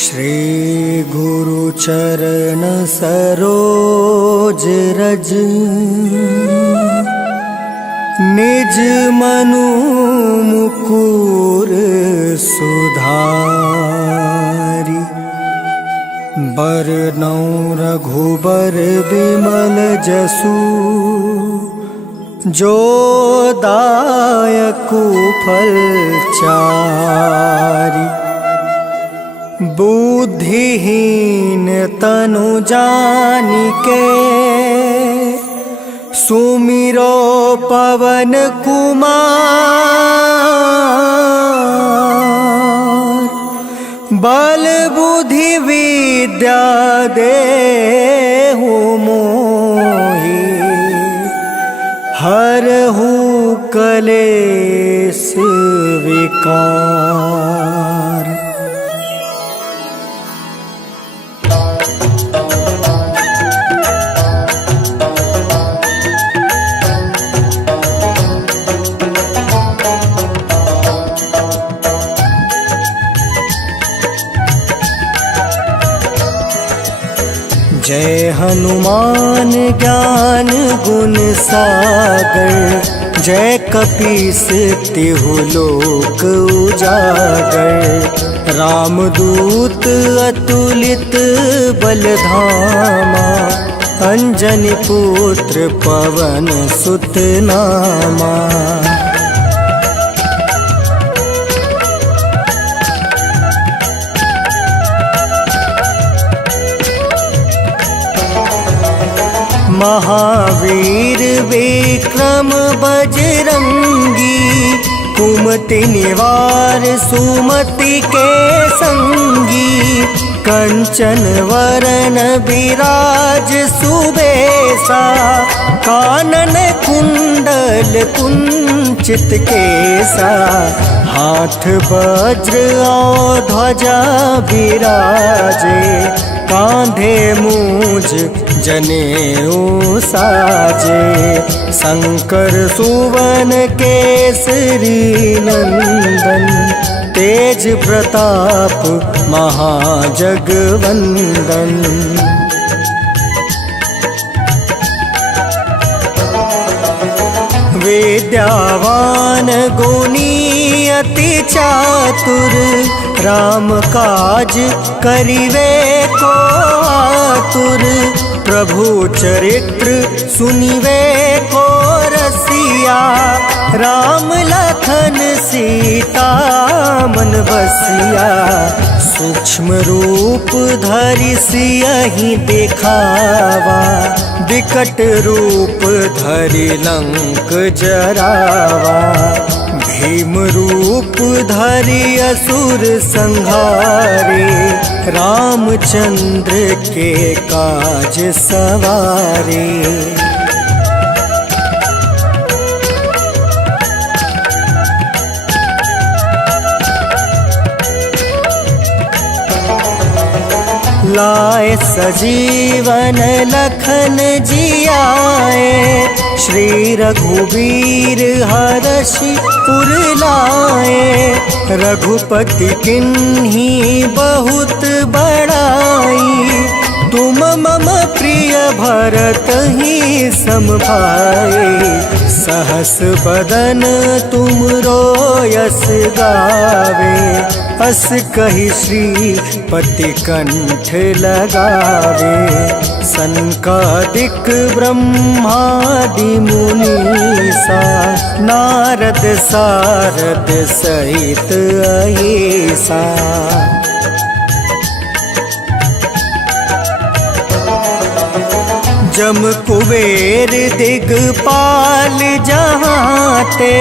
श्री गुरु चरण सरोज रज निज मनु मुकुर सुधारि। बरनौ रघुबर बिमल जसु जो दायकु फल चारि। बुद्धिहीन तनु जानिके सुमिरो पवन कुमार। बल बुद्धि विद्या देहु मोहि हरहु कलेश विकार। जय हनुमान ज्ञान गुण सागर। जय कपीस तिहु लोक उजागर। रामदूत अतुलित बल धामा। अंजनी पुत्र पवन सुत नामा। महावीर विक्रम बजरंगी। कुमति निवार सुमति के संगी। कंचन वरन विराज सुबेसा। कानन कुंडल कुंचित केसा। हाथ वज्र और ध्वजा विराजे। कांधे मूज जनेऊ साजे। शंकर सुवन केसरी नंदन। तेज प्रताप महाजगवंदन। विद्यावान गुणी अति चातुर। राम काज करिवे को आतुर। प्रभु चरित्र सुनिवे को रसिया। राम लखन सीता मन बसिया। सूक्ष्म रूप धरि सियहि दिखावा। विकट रूप धरि लंक जरावा। भीम रूप धरि असुर संहारे। रामचंद्र के काज सवारे। लाए सजीवन लखन जियाए। श्री रघुवीर हरषि उर लाए। रघुपति किन्ही बहुत बड़ाई। तुम मम प्रिय भरत ही सम भाई। सहस बदन तुम रोयस गावे। अस कहि श्रीपति कंठ लगावे। सनकादिक ब्रह्मादि मुनीसा। नारद सारद सहित अहिसा। जम कुबेर दिगपाल जहाते।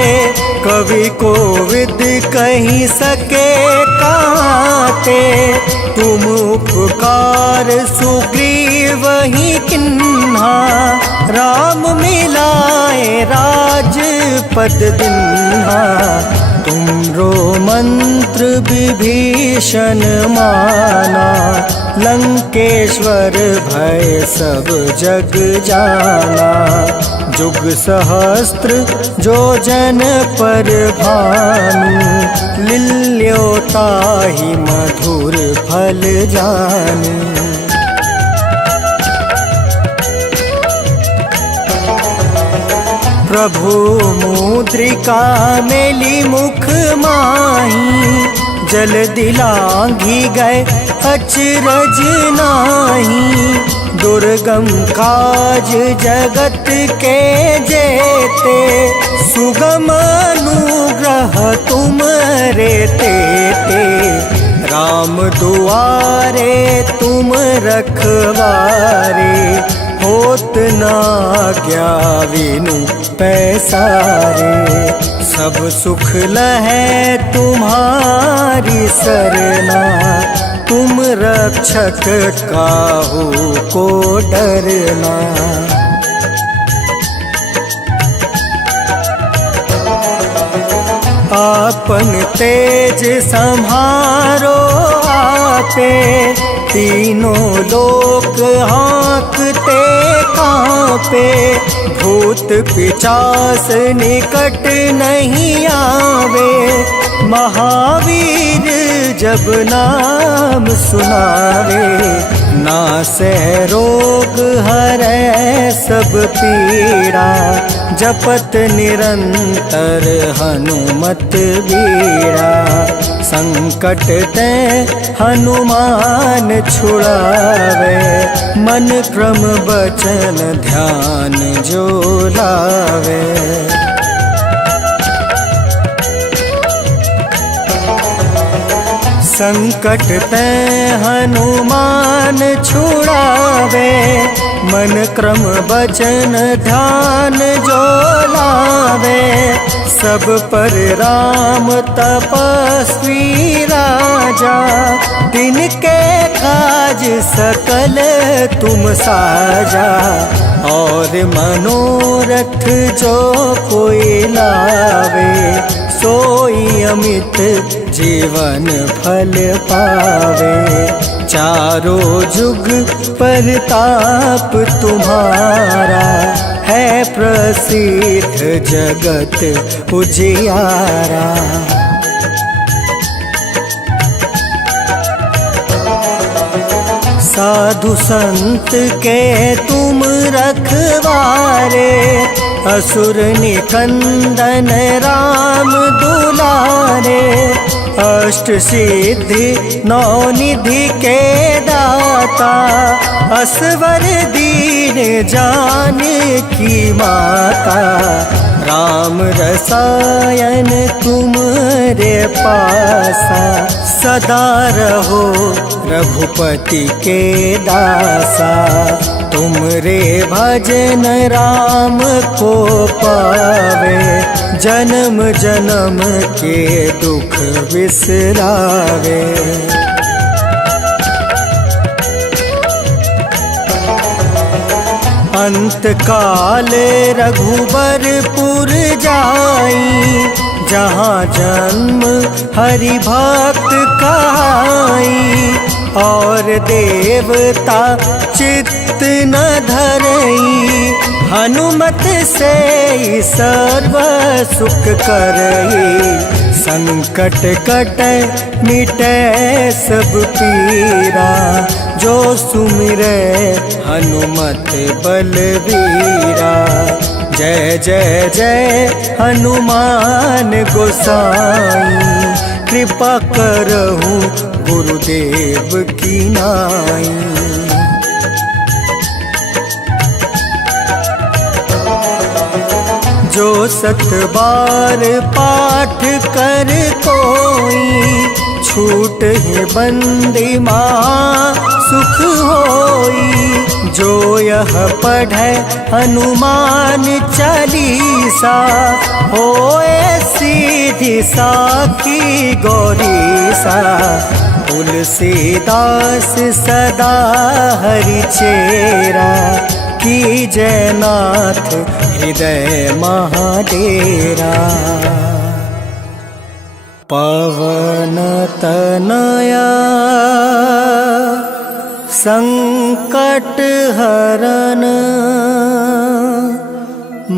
कवि कोविद कहि सके काते। तुम उपकार सुग्रीव ही किन्हा। राम मिलाए राजपद दिन्हा। तुमरो मंत्र विभीषण माना, लंकेश्वर भय सब जग जाना। जुग सहस्त्र जो जन पर भानु, लील्यो ताहि मधुर फल जानु। प्रभु मुद्रिका मेली मुख माही, जल दिलांघी गए अचरज नाही। दुर्गम काज जगत के जेते, सुगम अनुग्रह तुम रे तेते। राम दुआरे तुम रखवारे, होत ना क्या विनु पैसारे। सब सुख लहै तुम्हारी सरना, तुम रक्षक काहू को डरना। आपन तेज सम्हारो आपे, तीनों लोक हाँकते कांपे। भूत पिशाच निकट नहीं आवे, महावीर जब नाम सुनावे। नासै रोग हरै सब पीड़ा, जपत निरंतर हनुमत बीड़ा। संकट ते हनुमान छुड़ावे, मन क्रम बचन ध्यान जो लावे। संकट ते हनुमान छुड़ावे, मन क्रम बचन ध्यान जो लावे। सब पर राम तपस्वी राजा, तिनके काज सकल तुम साजा। और मनोरथ जो कोई लावे, सोई अमित जीवन फल पावे। चारों जुग परताप तुम्हारा, है प्रसिद्ध जगत उजियारा। साधु संत के तुम रखवारे, असुर निकंदन राम दुलारे। अष्ट सिद्धि नौ निधि के दाता, असवर दीन जानकी माता। राम रसायन तुमरे पासा, सदा रहो रघुपति के दासा। तुमरे भजन राम को पावे, जन्म जन्म के दुख बिसरावे। अंत काल रघुबरपुर जाई, जहाँ जन्म हरि भक्त कहाई। और देवता चित्त न धरई, हनुमत से सर्व सुख करई। संकट कटै मिटै सब पीरा, जो सुमिरै हनुमत बलबीरा। जय जय जय हनुमान गोसाई, कृपा करहु गुरुदेव की नाई। जो सत बार पाठ कर कोई, छूट है बंदी माँ सुख होई। जो यह पढ़े हनुमान चालीसा, होए सीधी साखी गौरीसा। तुलसीदास सदा हरि चेरा, की जयनाथ हृदय महाडेरा। पवन तनया संकट हरन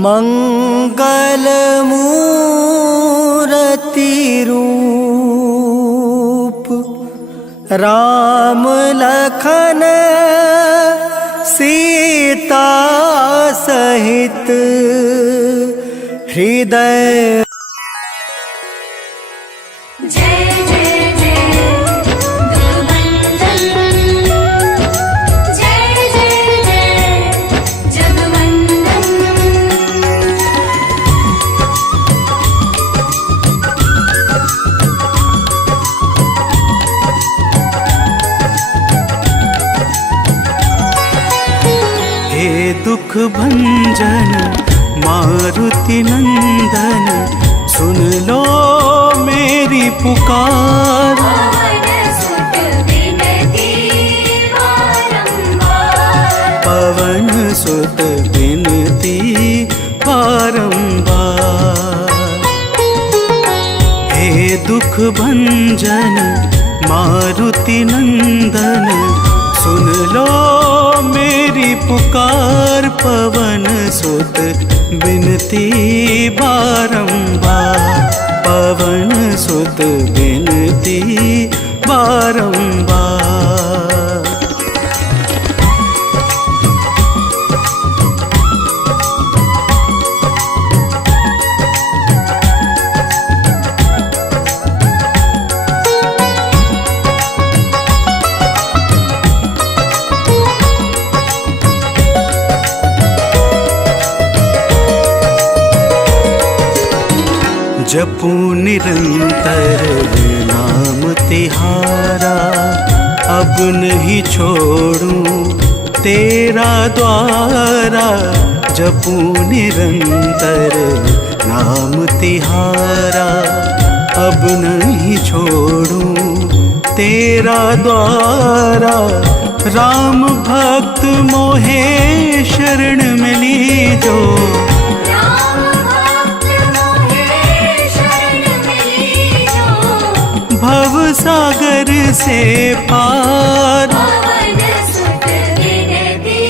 मंगल मूर्ति रूप राम लखन सीता सहित हृदय। जय जय जय जगवंदन, जय जय जय जगवंदन। हे दुख भंजन मारुति नंदन, सुन लो मेरी पुकार। पवन सुत विनती बारंबार, पवन सुत विनती बारंबार। हे दुख भंजन मारुति नंदन, सुन लो मेरी पुकार। पवन सुत विनती बारंबार, पवन सुत विनती बारंबार। जपूं निरंतर नाम तिहारा, अब नहीं छोड़ूं तेरा द्वारा। जपूं निरंतर नाम तिहारा, अब नहीं छोड़ूं तेरा द्वारा। राम भक्त मोहे शरण मिली जो, भव सागर से पार। पवन सुत विनती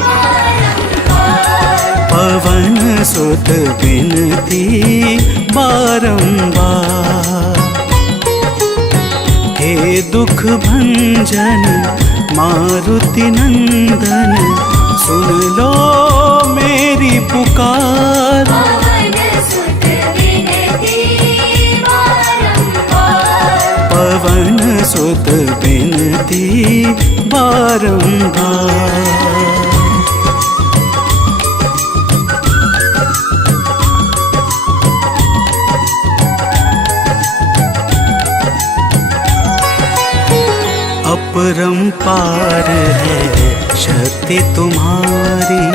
बारंबार, पवन सुत विनती बारंबार। हे दुख भंजन मारुति नंदन, सुन लो मेरी पुकार। पवन सुत विनती बारंबार, पवन सुत विनती बारंबार। अपरंपार है शक्ति तुम्हारी,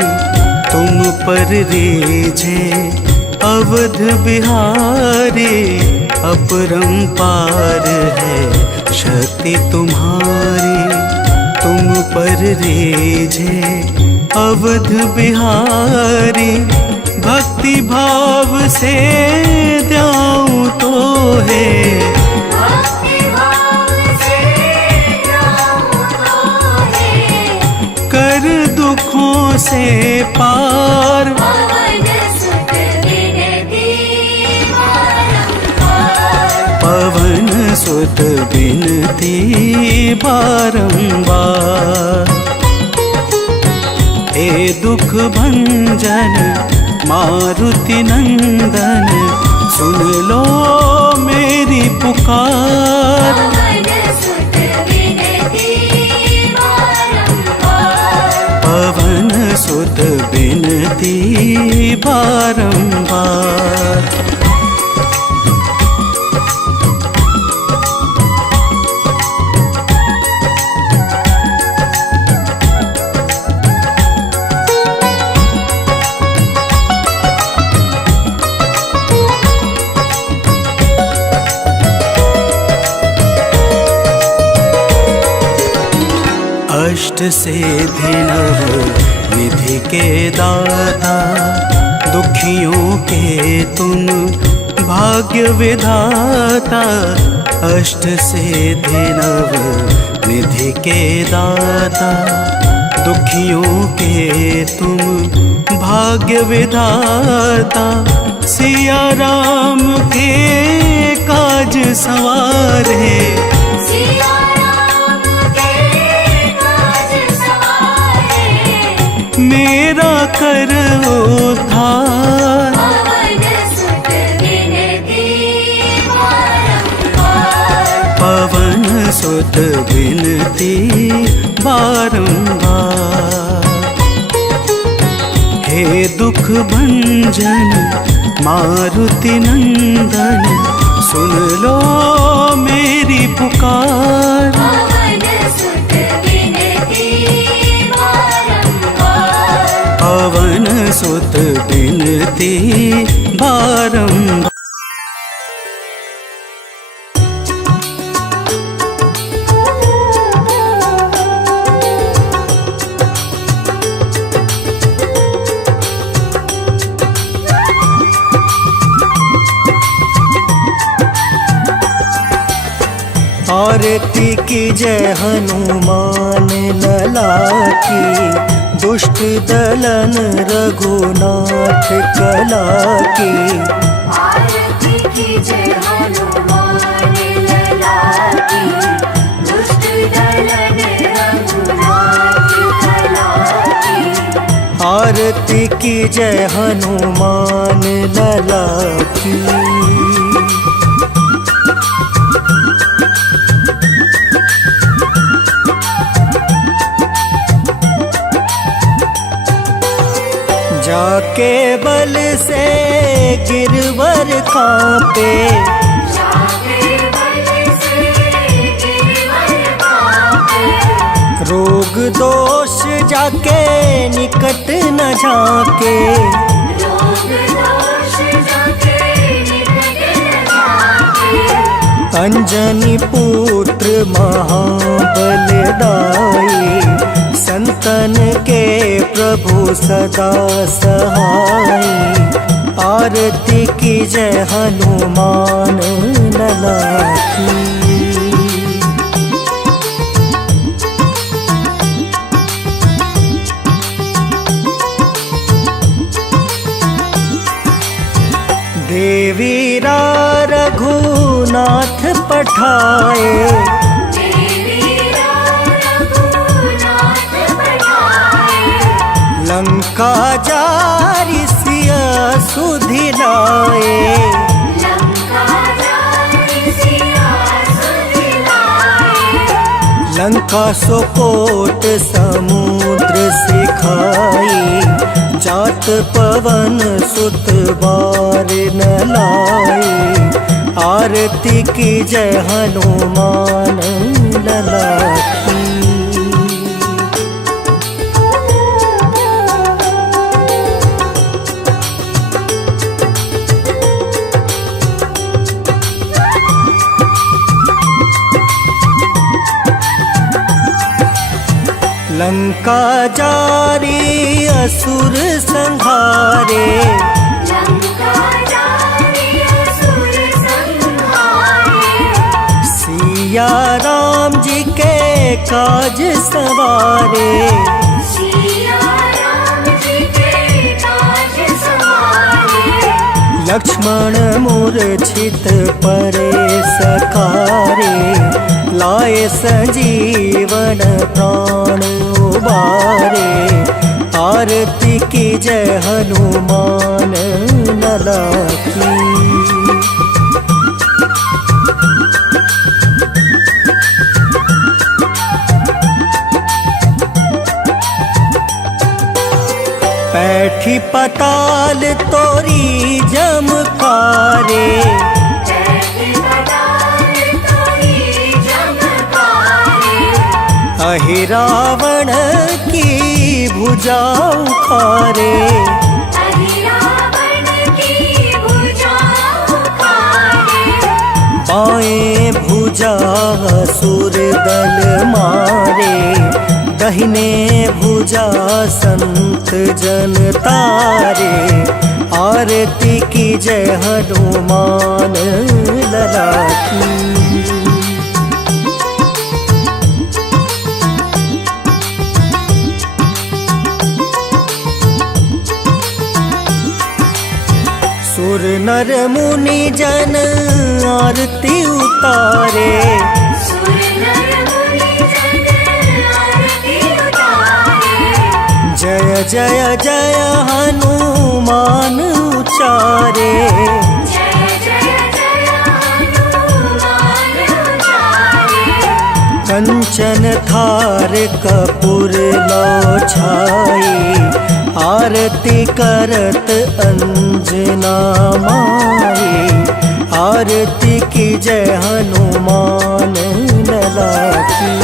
तुम पर रीझे अवध बिहारी। अपरंपार है शक्ति तुम्हारी, तुम पर रीझे अवध बिहारी। भक्ति भाव से द्याऊं तो है, भक्ति भाव से जाऊं तो है। कर दुखों से पार। पवन सुत विनती बारंबार, पवन सुत विनती बारंबार। हे दुख भंजन मारुति नंदन, सुन लो मेरी पुकार। पवन सुत विनती बारंबार, पवन सुत विनती बारंबार। अष्ट सिद्धि नव निधि के दाता, दुखियों के तुम भाग्य विधाता अष्ट सिद्धि नव निधि के दाता। दुखियों के तुम भाग्य विधाता, सिया राम के काज संवारे। सिया राम के काज सवारे, मेरा कर उद्धार। पवन सुत विनती बारंबार। पवन सुत विनती बारंबार। हे दुख भंजन मारुति नंदन, सुन लो मेरी पुकार। पवन सुत विनती बारंबार। पवन सुत विनती बारंबार। आरती की जय हनुमान लला की, दुष्ट दलन रघुनाथ कला की। आरती की जय हनुमान लला की, दुष्ट दलन रघुनाथ कला की। आरती की जय हनुमान लला की। जाके बल से गिरवर कांपे, जाके बल से गिरवर कांपे। रोग दोष जाके निकट न झाके। रोग दोष जाके निकट न जाके। अंजनी पुत्र महाबलदाई, संतन के प्रभु सदा सहाय। आरती की जय हनुमान लला की। देवीरा रघुनाथ पठाए, देवीरा रघुनाथ पठाए। लंका जारी सिया सुधिलाए। लंका जारी सिया सुधिलाए। लंका सोकोट समुद्र सिखाई, जात पवन सुत बार न लाए। आरती की जय हनुमान लला की। लंका जारी असुर संहारे, लंका जारी असुर संहारे। सिया राम जी के काज सवारे। सिया राम जी के काज सवारे। लक्ष्मण मूर्छित परे सकारे, लाए संजीवन प्राण उबारे। आरती की जय हनुमान लला की। पैठी पताल तोरी जमकारे, अहि रावण की भुजा उखारे। बाएं भुजा असुर दल मारे, दहिने भुजा संत जन तारे, आरती की जय हनुमान लला की। सुर नर मुनि जन आरती उतारे, सुर नर मुनि जन आरती उतारे। जय जय जय हनुमान उचारे, जय जय जय हनुमान उचारे। कंचन थार कपूर लो छाई, आरती करत अंजना माई। आरती की जय हनुमान लला की।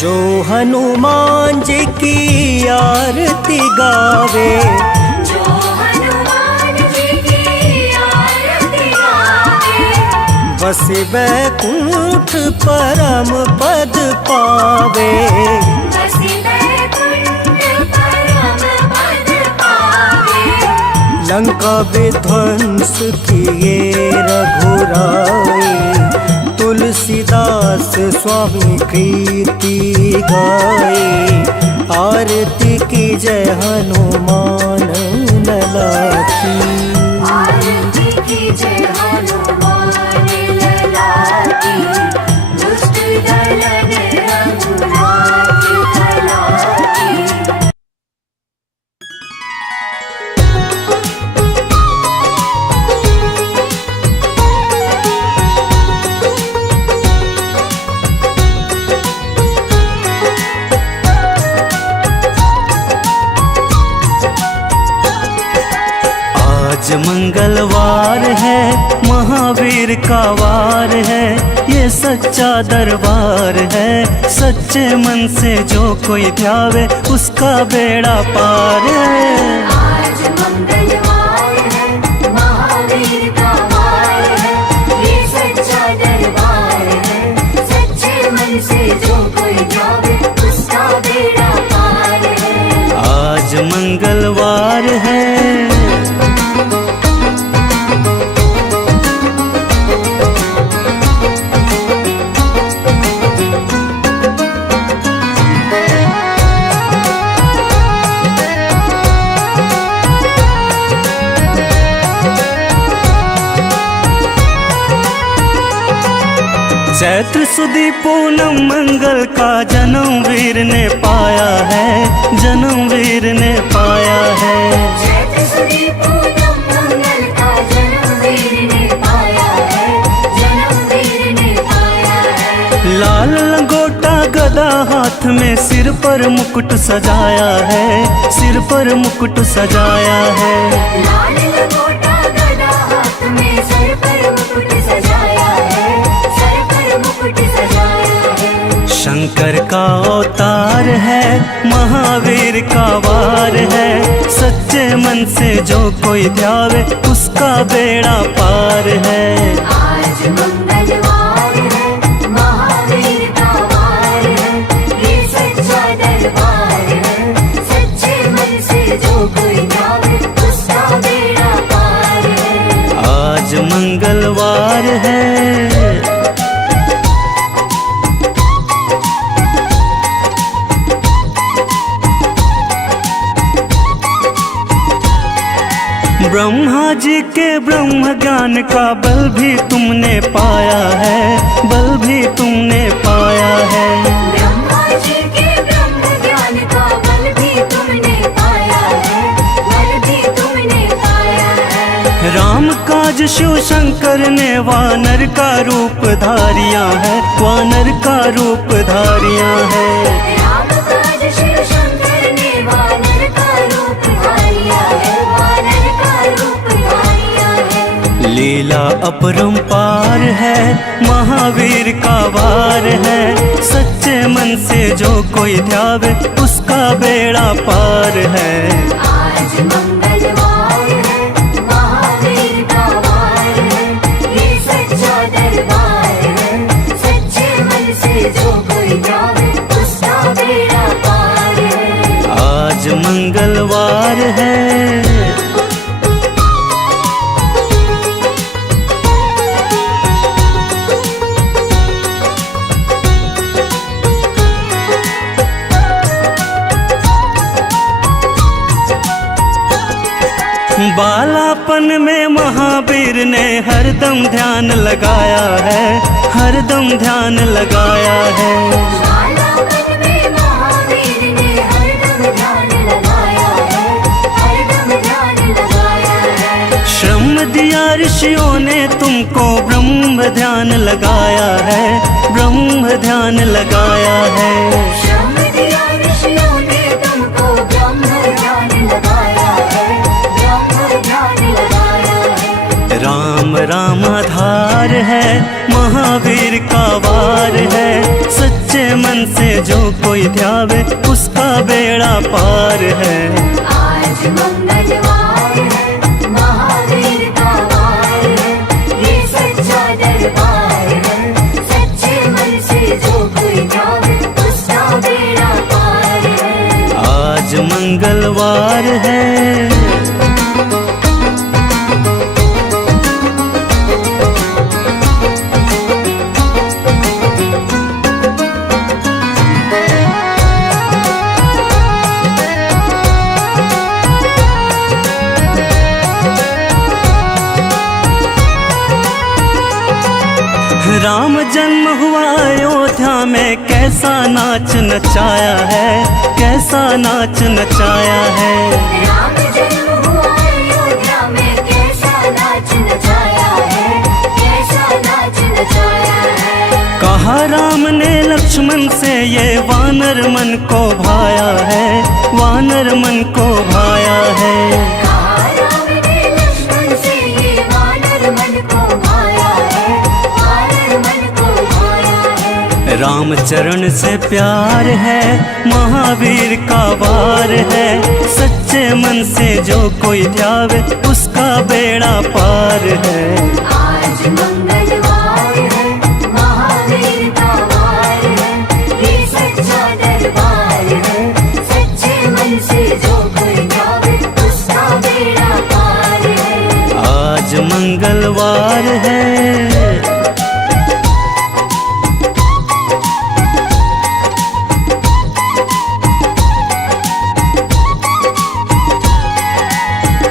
जो हनुमान जी की आरती गावे, जो हनुमान जी की आरती गावे। बस बैकुंठ परम पद पावे। बसी बैकुंठ परम पद पावे। लंका विध्वंस किए रघुराई, तुलसीदास स्वामी कृति गाए। आरती की जय हनुमान लला की। आरती की जय हनुमान लला की। दुष्ट दलन रघुनाथ कला की। आज मंगलवार है, महावीर का वार है, ये सच्चा दरबार है। सच्चे मन से जो कोई ध्यावे, उसका बेड़ा पार है। आज मंगलवार है, महावीर का वार है, ये सच्चा दरबार है। सच्चे मन से जो कोई जावे, उसका बेड़ा पार है। आज मंगलवार है। चैत्र सुदी पूनम मंगल का जन्म वीर ने पाया है, जन्म वीर ने पाया है। चैत्र सुदी पूनम मंगल का जन्म वीर ने पाया है, जन्म वीर ने पाया है। लाल लंगोटा गदा हाथ में, सिर पर मुकुट सजाया है, सिर पर मुकुट सजाया है। लाल लंगोटा गदा हाथ में, सर पर मुकुट सजाया है, सर पर मुकुट सजाया है। शंकर का अवतार है, महावीर का वार है। सच्चे मन से जो कोई ध्यावे, उसका बेड़ा पार है। आज मंगलवार है, महावीर का वार है, ये सच्चा दरबार है। सच्चे मन से जो कोई जावे, उसका बेड़ा पार है। आज मंगलवार है। ब्रह्मा जी के ब्रह्म ज्ञान का बल भी तुमने पाया है, बल भी तुमने पाया है। ब्रह्मा जी के ब्रह्म ज्ञान का बल भी तुमने पाया है, बल भी तुमने पाया है। राम काज शिव शंकर ने वानर का रूप धारिया है, वानर का रूप धारिया है। राम काज शिव शंकर ने वानर का रूप धारिया है, वानर का रूप धारिया है। लीला अपरंपार है, महावीर का वार है। सच्चे मन से जो कोई ध्यावे उसका बेड़ा पार है। आज मंगलवार है, महावीर का वार है, ये सच्चा दरबार है। सच्चे मन से जो कोई जावे उसका बेड़ा पार है। आज मंगलवार है। बालापन में महावीर ने हरदम ध्यान लगाया है, हरदम ध्यान लगाया है। बालापन में महावीर ने हरदम ध्यान लगाया है, हरदम ध्यान लगाया है। श्रम दिया ऋषियों ने तुमको ब्रह्म ध्यान लगाया है, ब्रह्म ध्यान लगाया है। श्रम दिया ऋषियों ने तुमको ब्रह्म ध्यान लगाया है, ब्रह्म ध्यान लगाया है। राम राम आधार है, महावीर का वार है। सच्चे मन से जो कोई ध्यावे उसका बेड़ा पार है। आज मंगलवार है, महावीर का वार है, ये सच्चा दरबार है। सच्चे मन से जो कोई जावे उसका बेड़ा पार है। आज मंगलवार है। राम जन्म हुआ अयोध्या में, कैसा नाच नचाया है, कैसा नाच नचाया है। राम जन्म हुआ अयोध्या में, कैसा नाच नचाया है, कैसा नाच नचाया है। कहा राम ने लक्ष्मण से ये वानर मन को भाया है, वानर मन को भाया है। कहा राम ने लक्ष्मण से ये वानर मन को भाया है, वानर मन को भाया है। राम चरण से प्यार है, महावीर का वार है। सच्चे मन से जो कोई ध्यावे उसका बेड़ा पार है। आज मंगलवार है, महावीर का वार है, ये सच्चा दरबार है। सच्चे मन से जो कोई जावे उसका बेड़ा पार है। आज मंगलवार है।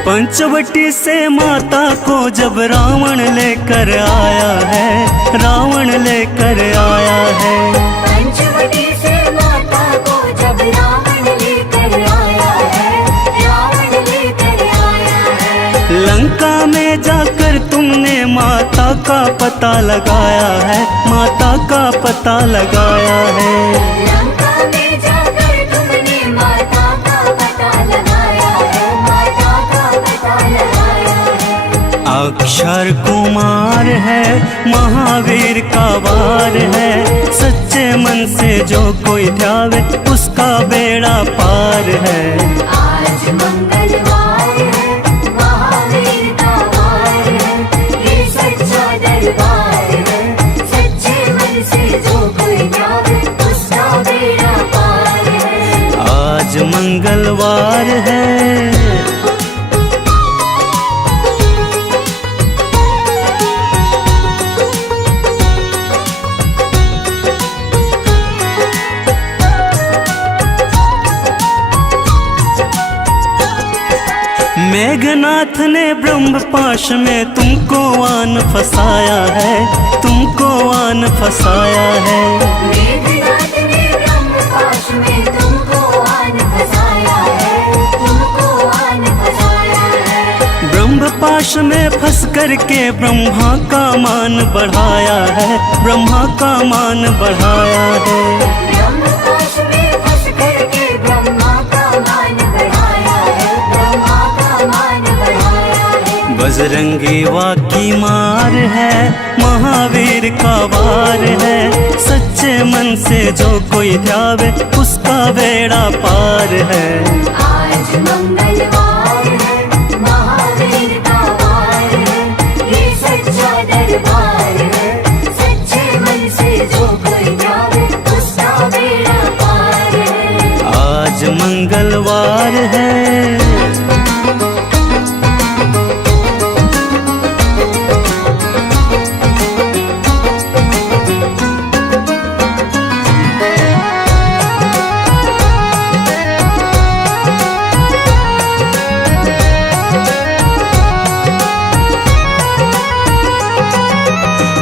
पंचवटी से माता को जब रावण लेकर आया है, रावण लेकर आया है। पंचवटी से माता को जब रावण लेकर आया है, रावण लेकर आया है। लंका में जाकर तुमने माता का पता लगाया है, माता का पता लगाया है। लंका में जाकर तुमने माता का पता लगाया है, माता का पता लगाया है। अक्षर कुमार है, महावीर का वार है। सच्चे मन से जो कोई ध्यावे उसका बेड़ा पार है। आज मंगलवार है, महावीर का वार है, ये सच्चा दरबार है। सच्चे मन से जो कोई जावे उसका बेड़ा पार है। आज मंगलवार है। मेघनाथ ने ब्रह्म पाश में तुमको आन फसाया है, तुमको आन फसाया है। मेघनाथ ने ब्रह्म पाश में तुमको आन फसाया है, तुमको आन फसाया है। ब्रह्म पाश में फंस करके ब्रह्मा का मान बढ़ाया है, ब्रह्मा का मान बढ़ाया है। ब्रह्म पाश में फंस करके ब्रह्मा का मान बढ़ाया है, ब्रह्मा का मान बढ़ाया है। बजरंगी वाकी मार है, महावीर का वार है। सच्चे मन से जो कोई ध्यावे उसका बेड़ा पार है। आज मंगलवार है, महावीर का वार है, ये सच्चा दरबार है। सच्चे मन से जो कोई ध्यावे उसका बेड़ा पार है। आज मंगलवार है।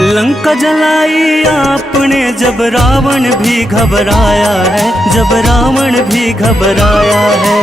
लंका जलाई आपने जब रावण भी घबराया है, जब रावण भी घबराया है।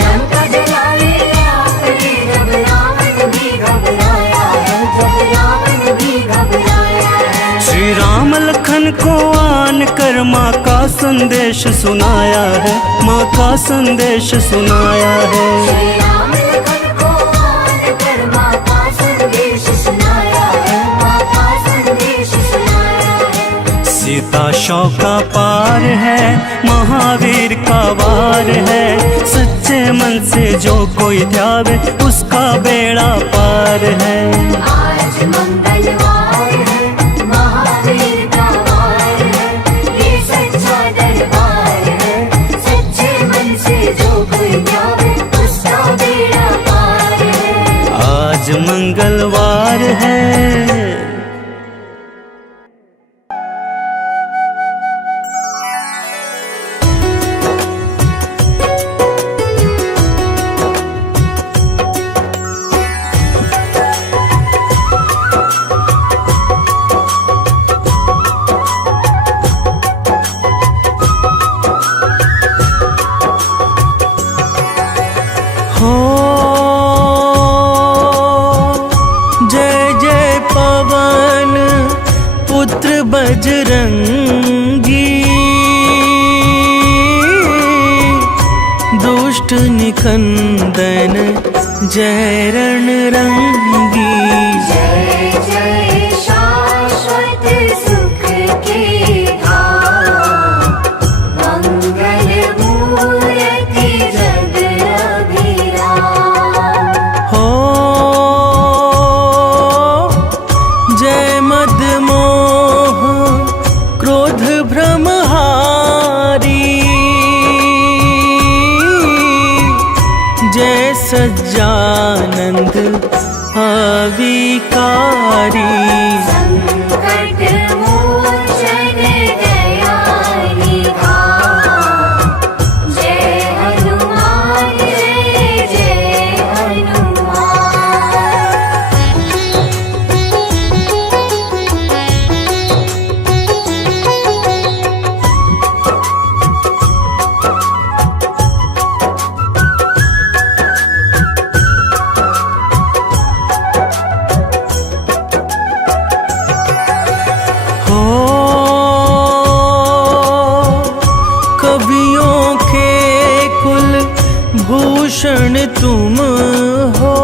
लंका जलाई आपने जब रावण भी घबराया है, जब रावण भी घबराया है। श्री राम लखन को आन कर माँ का संदेश सुनाया है, माँ का संदेश सुनाया है। श्री राम लखन को आन कर माँ का संदेश सुनाया है, माँ का संदेश सुनाया है। सीता शौका पार है, महावीर का वार है। सच्चे मन से जो कोई ध्यावे उसका बेड़ा पार है। आज मंगलवार है, महावीर का वार है, ये सच्चा दरबार है। सच्चे मन से जो कोई ध्यावे उसका बेड़ा पार है। आज मंगलवार है। बजरंगी दुष्ट निकंदन जय रणरंगी। जय जय शाश्वत सुख के धाम, मंगल मूर्ति जग अभिराम। हो जय मदमोह क्रोध भ्रमहारी, जय सज्जानंद अविकारी। संकट मोचन दया निधान, जय हनुमान जय जय हनुमान। कवियों के कुल भूषण तुम हो,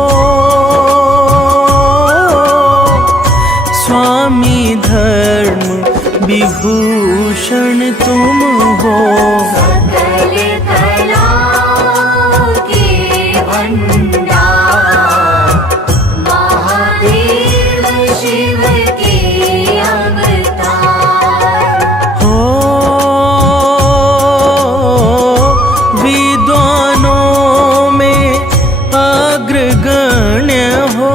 स्वामी धर्म विभूषण तुम हो। सकल कलाओं के भंडार, महादेव शिव के अवतार। हो विद्वानों में अग्रगण्य हो,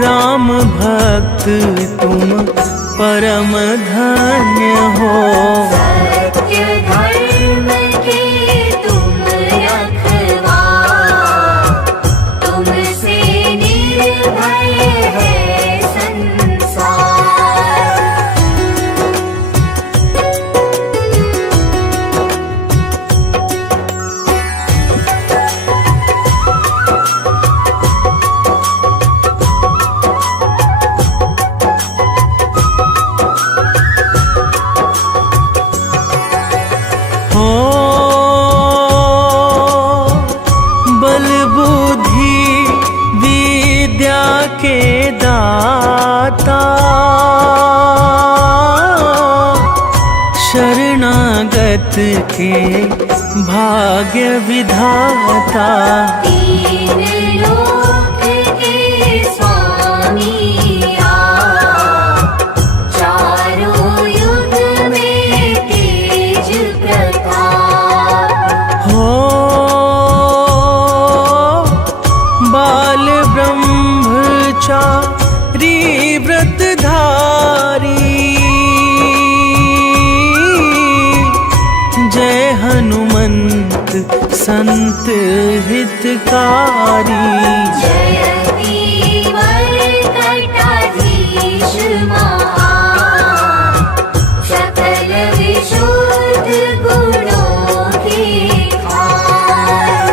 राम भक्त तुम परम धन्य हो। सत्य धर्म के तुम रखवार, तुमसे निर्भय है संसार। हो बल बुद्धि विद्या के दाता, के भाग्य विधाता। तीन लोक के स्वामी आप, चारों युग में तेज प्रताप। हो बाल ब्रह्मचारी व्रतधारी, जय हनुमंत संत हितकारी। जयति वेंकटाधीश महान, सकल विशुद्ध गुणों के खान।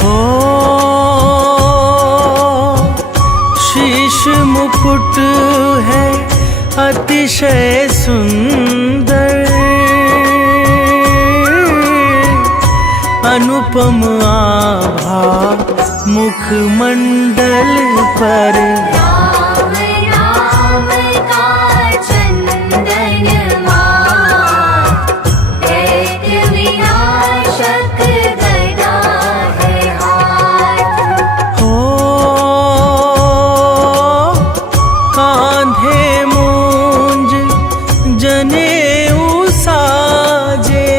हो शीश मुकुट है अतिशय सुंदर, अनुपम आभा मुखमंडल पर। राम नाम का चंदन मान, दैत्य विनाशक गदा है हाथ। हो कांधे मूंज जनेऊ साजे,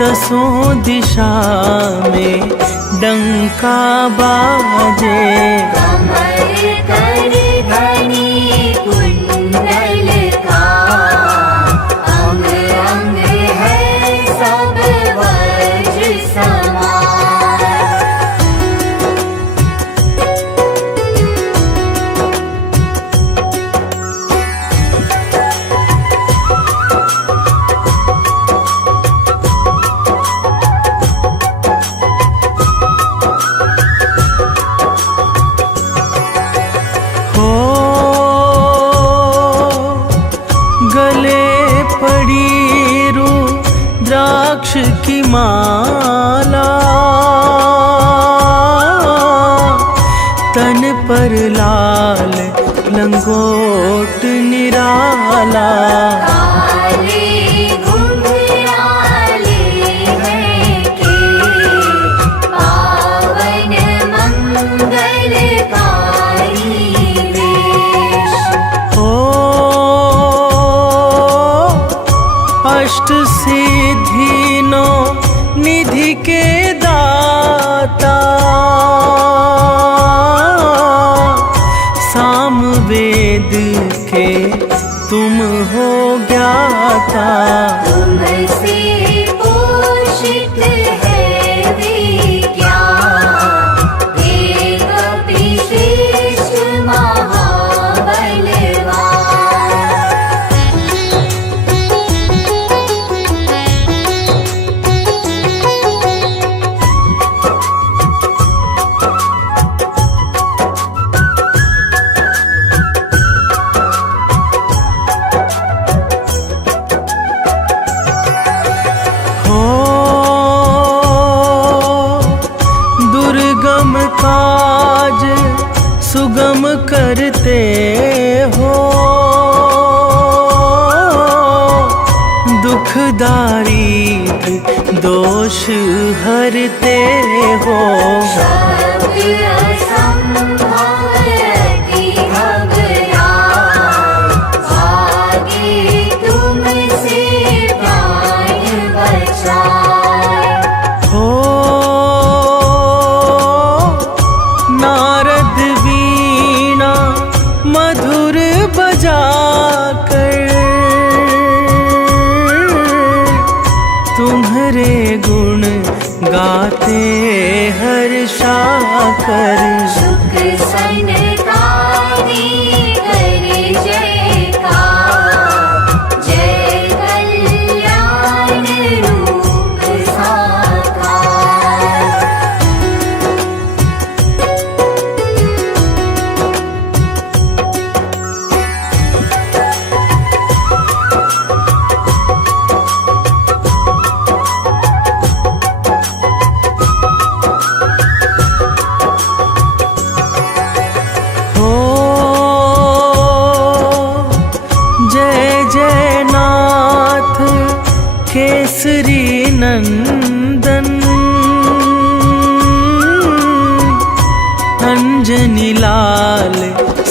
दसों दिशा में डंका बाजे। कमर कर धनी कुंडल का, अंग अंग है सब वज्र समान। हो गले पड़ी रुद्राक्ष की माला, तन पर लाल लंगोट निराला। काले घुंघराले हैं के, पावन मंगलकारी वेश। हो अष्ट सिद्धि नो निधि के दाता, सामवेद के तुम हो ज्ञाता। तुमसे पोषित है विज्ञान, देव विशेष सुगम करते हो, दुखदारी दोष हरते हो। शब्द असंभव अति घबराए, भागे तुमसे प्राण बचाए। हो नारद वीणा मधुर बजाकर, तुम्हारे गुण गाते हर्षाकर। शुक सनकादि कर जयकार, जय कल्याण रूप साकार।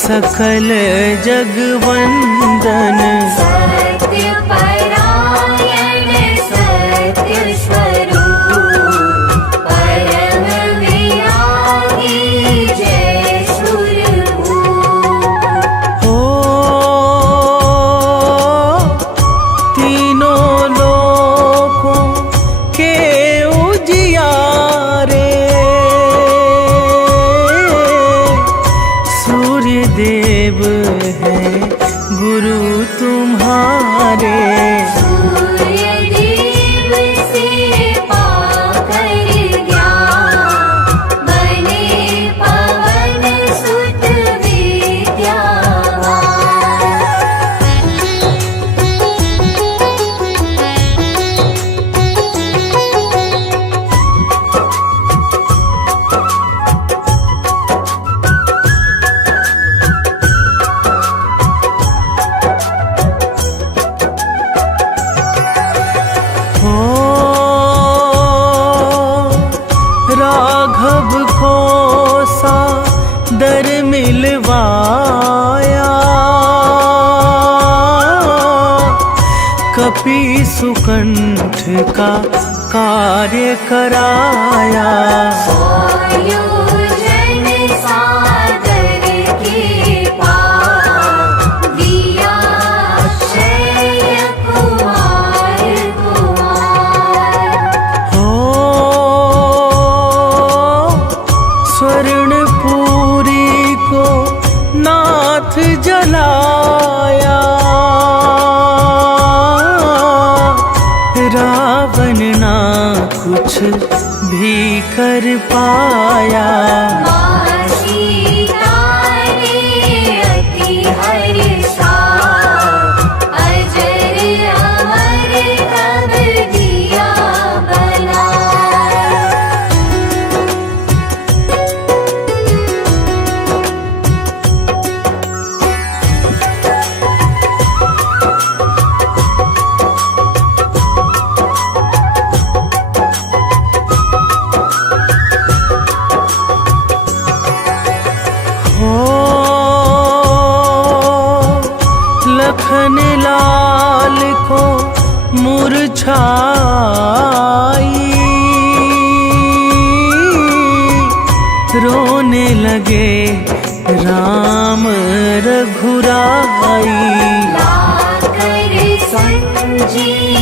सकल जगवंदन सत्य परायण सत्य स्वरूप परम विरागी जय सुरभूप। हो तीनों लोकों के उजियारे सूर्य देव है गुरु तुम्हारे। सूर्य देव से पाकर ज्ञान बने पवन सुत विद्यावान। हो राघव को सादर मिलवाया कपि सुकंठ का कार्य कराया। आयोजन सादर के पार दिया अक्षय कुमार कुमार। हो स्वर्णपुरी को नाथ जलाया रावण ना कुछ भी कर पाया। माँ सीता ने अति हर्षा अजर अमर तब दिया बना। हो लखन लाल को मुरझाई रोने लगे राम रघुराई। लाकर संजीवनी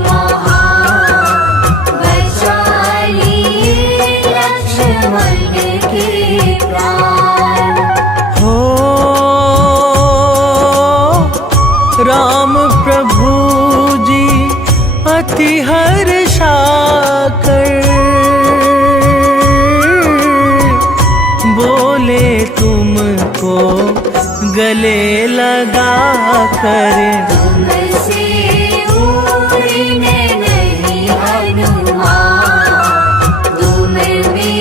महान बचा लिए लक्ष्मण के प्राण। हो राम प्रभु जी अति हर्षा कर बोले तुमको गले लगा कर। तुमसे उड़ने नहीं हनुमान तुम मेरे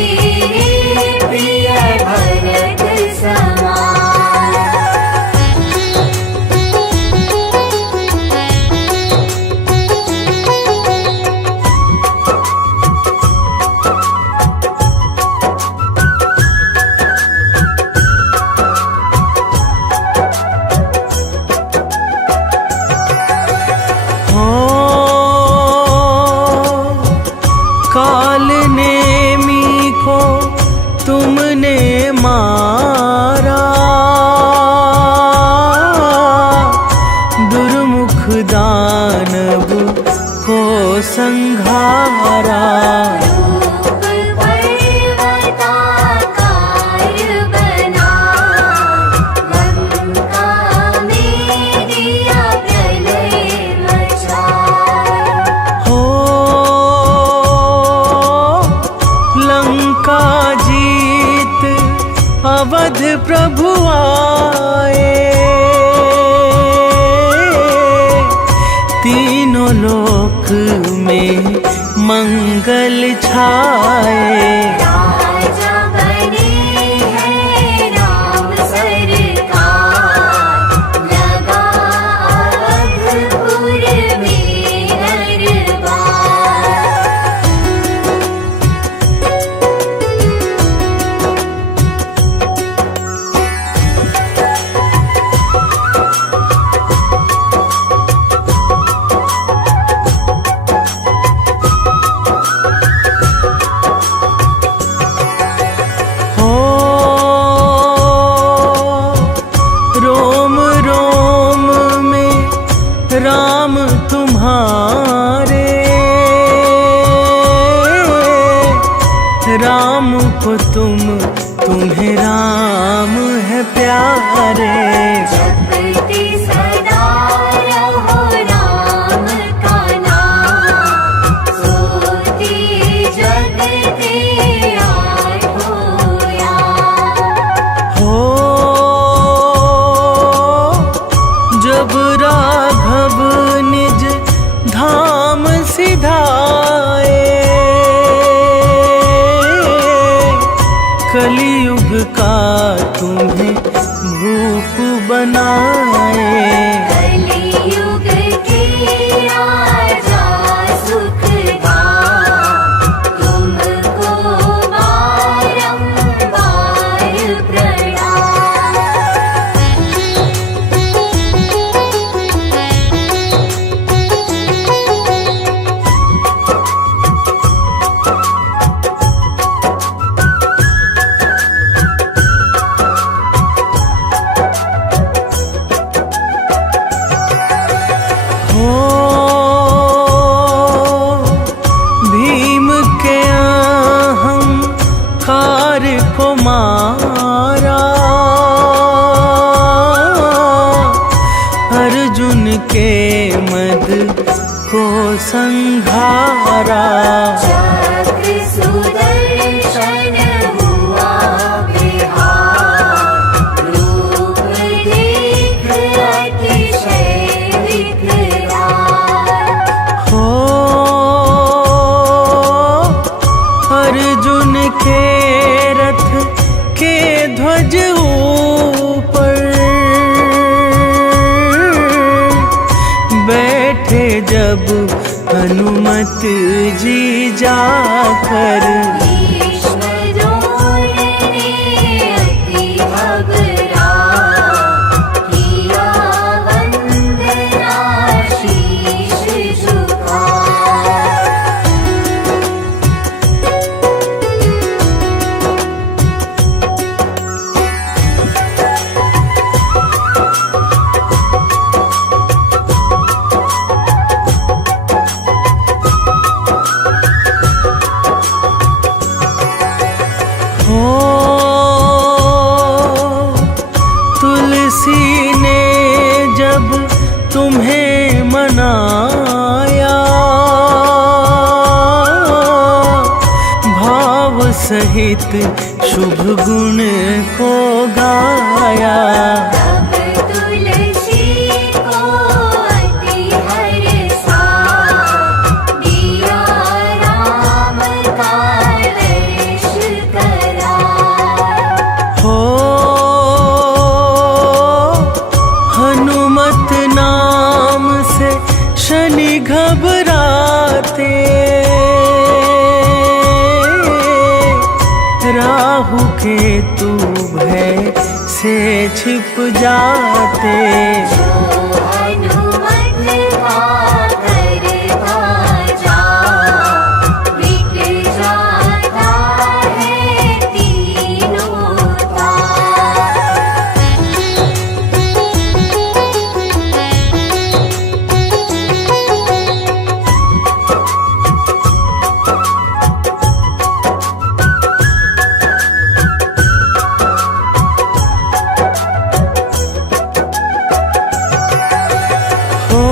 प्रिय भरत समान। हो काल नेमी को तुमने मारा दुर्मुख दानव को संघारा। रूप पर्वताकार बना लंका में दिया प्रलय मचा। हो लंका जीत अवध प्रभु आए तीनों लोक में मंगल छाए। राजा बने हैं राम सरकार लगा अवधपुर में दरबार। राम को तुम्हें राम है प्यारे। जपते सदा रहो राम का नाम, सोते जगते आठों याम। हो जब राघव निज धाम सिधाए, कलियुग का तुम्हें भूप बनाए। कलियुग के राजा सुखदाम, तुमको बारंबार प्रणाम। हो भीम के अहंकार को मारा, अर्जुन के मद को संघारा। चक्र सुदर्शन हुआ विहार, रूप देख अतिशय विकराल। हो अर्जुन के रथ के ध्वज ऊपर बैठे जब हनुमत जी जाकर। भीष्म द्रोण ने अति घबराया, किया वंदना शीश झुकाया। हो तुलसी ने जब तुम्हें मनाया, भाव सहित शुभ गुण को गाया। तब तुलसी को अति हर्षा, दिया राम का दर्श करा। हो हनुमत नाम से शनि घबराते, राहु केतु भय से छिप जाते। जो हनुमत का कर भाजा, मिट जाता है तीनों ताप। हो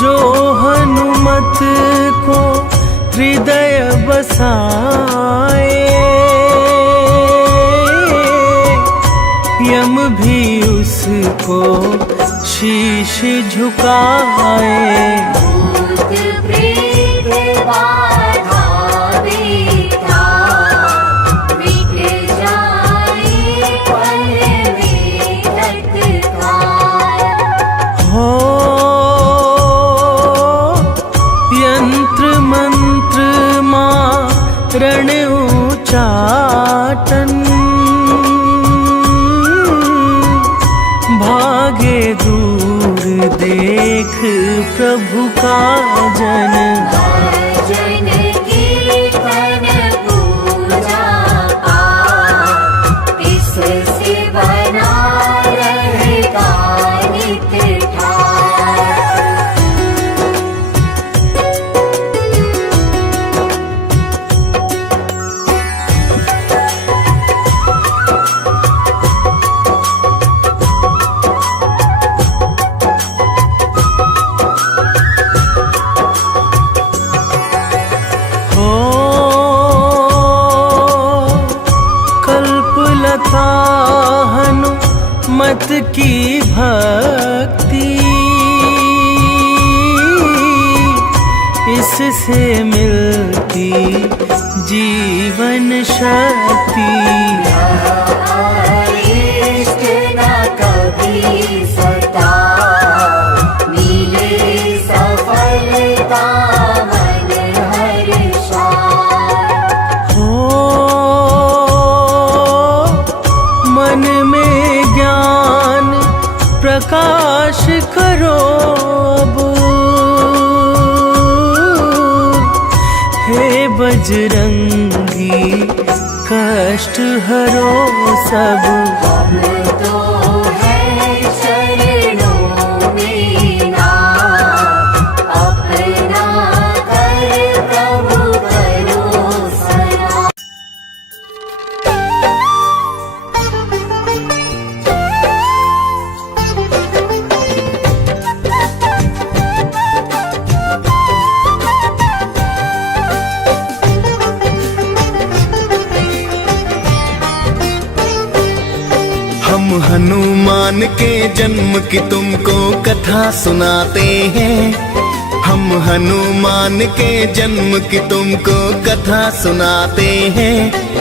जो हनुमत को हृदय बसाए, यम भी उसको शीश झुकाए। भूत प्रेत बाधा बेधा, मिट जाए पल में तत्काल। हो यंत्र मंत्र मारण उचाटन, भागे दूर देख प्रभु का जन। भजन कीर्तन पूजा पाठ, इससे बना रहेगा नित्य ठाट। की भक्ति इससे मिलती जीवन शक्ति। इष्ट न कभी सताए, मिले सफलता मन हर्षाए। हो मन में ज्ञान प्रकाश करो अब, हे बजरंगी कष्ट हरो सब। हम तो है शरणों में नाथ, अपना कर प्रभु करो सना। हम हनुमान के जन्म की तुमको कथा सुनाते हैं। हम हनुमान के जन्म की तुमको कथा सुनाते हैं,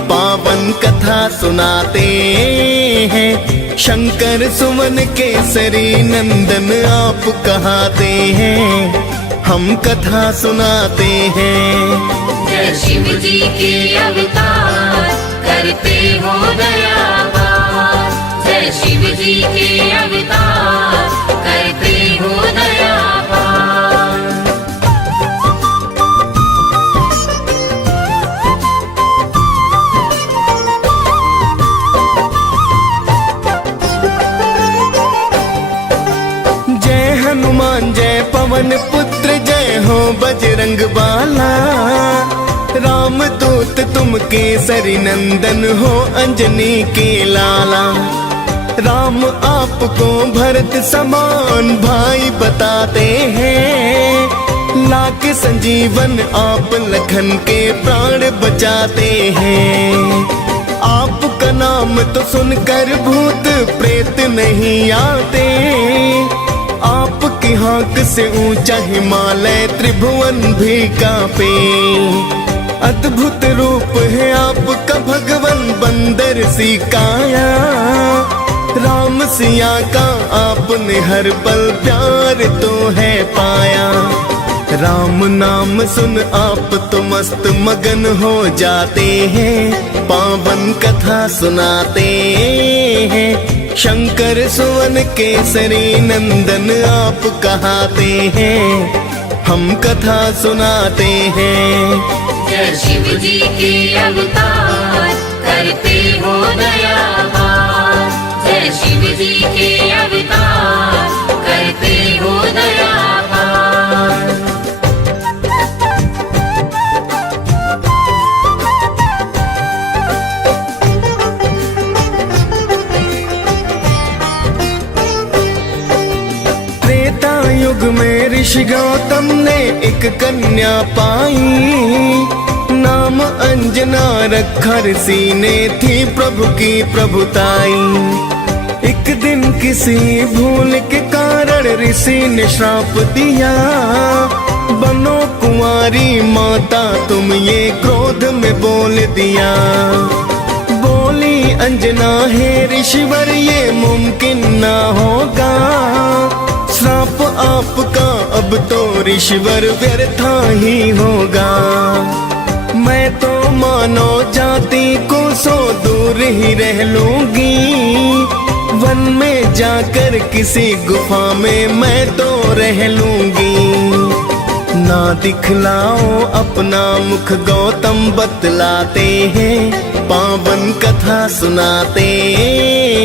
पावन कथा सुनाते हैं। शंकर सुमन केसरी नंदन आप कहाते हैं, हम कथा सुनाते हैं। जय शिव जी के अवतार करते हो दयावार, जय शिव जी के अवतार करते हो दयावार। जय हनुमान जय पवन पुत्र, जय हो बजरंग बाला। राम दूत तुम केसरी नंदन हो, अंजनी के लाला। राम आपको भरत समान भाई बताते हैं, लाख संजीवन आप लखन के प्राण बचाते हैं। आपका नाम तो सुनकर भूत प्रेत नहीं आते, आपकी हाँक से ऊंचा हिमालय त्रिभुवन भी कांपे। अद्भुत रूप है आपका भगवन बंदर सी काया, राम सिया का आपने हर पल प्यार तो है पाया। राम नाम सुन आप तो मस्त मगन हो जाते हैं, पावन कथा सुनाते हैं। शंकर सुवन केसरी नंदन आप कहाते हैं, हम कथा सुनाते हैं। जय शिव जी के अवतार करते हो दयावार, जय शिव जी के अवतार करते हो दयावार। त्रेता युग में ऋषि गौतम ने एक कन्या पाई, नाम अंजना रखा ऋषि ने थी प्रभु की प्रभुताई। एक दिन किसी भूल के कारण ऋषि ने श्राप दिया, बनो कुंवारी माता तुम ये क्रोध में बोल दिया। बोली अंजना हे ऋषिवर ये मुमकिन ना होगा, श्राप आपका अब तो ऋषिवर व्यर्था ही होगा। मैं तो मानव जाति को सौ दूर ही रह लूंगी, वन में जाकर किसी गुफा में मैं तो रह लूंगी। ना दिखलाओ अपना मुख गौतम बतलाते हैं, पावन कथा सुनाते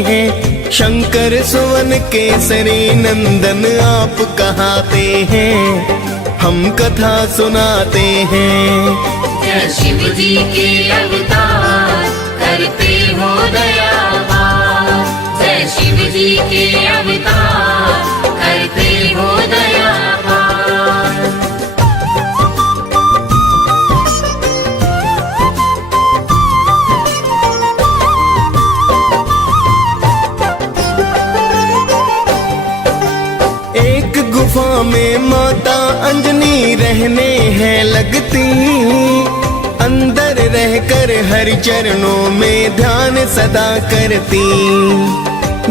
हैं। शंकर सुवन केसरी नंदन आप कहाते हैं, हम कथा सुनाते हैं। जय शिव जी के अवतार करते हो दयावार, जय शिव जी के अवतार करते हो दयावार। में माता अंजनी रहने हैं लगती, अंदर रहकर हरि चरणों में ध्यान सदा करती।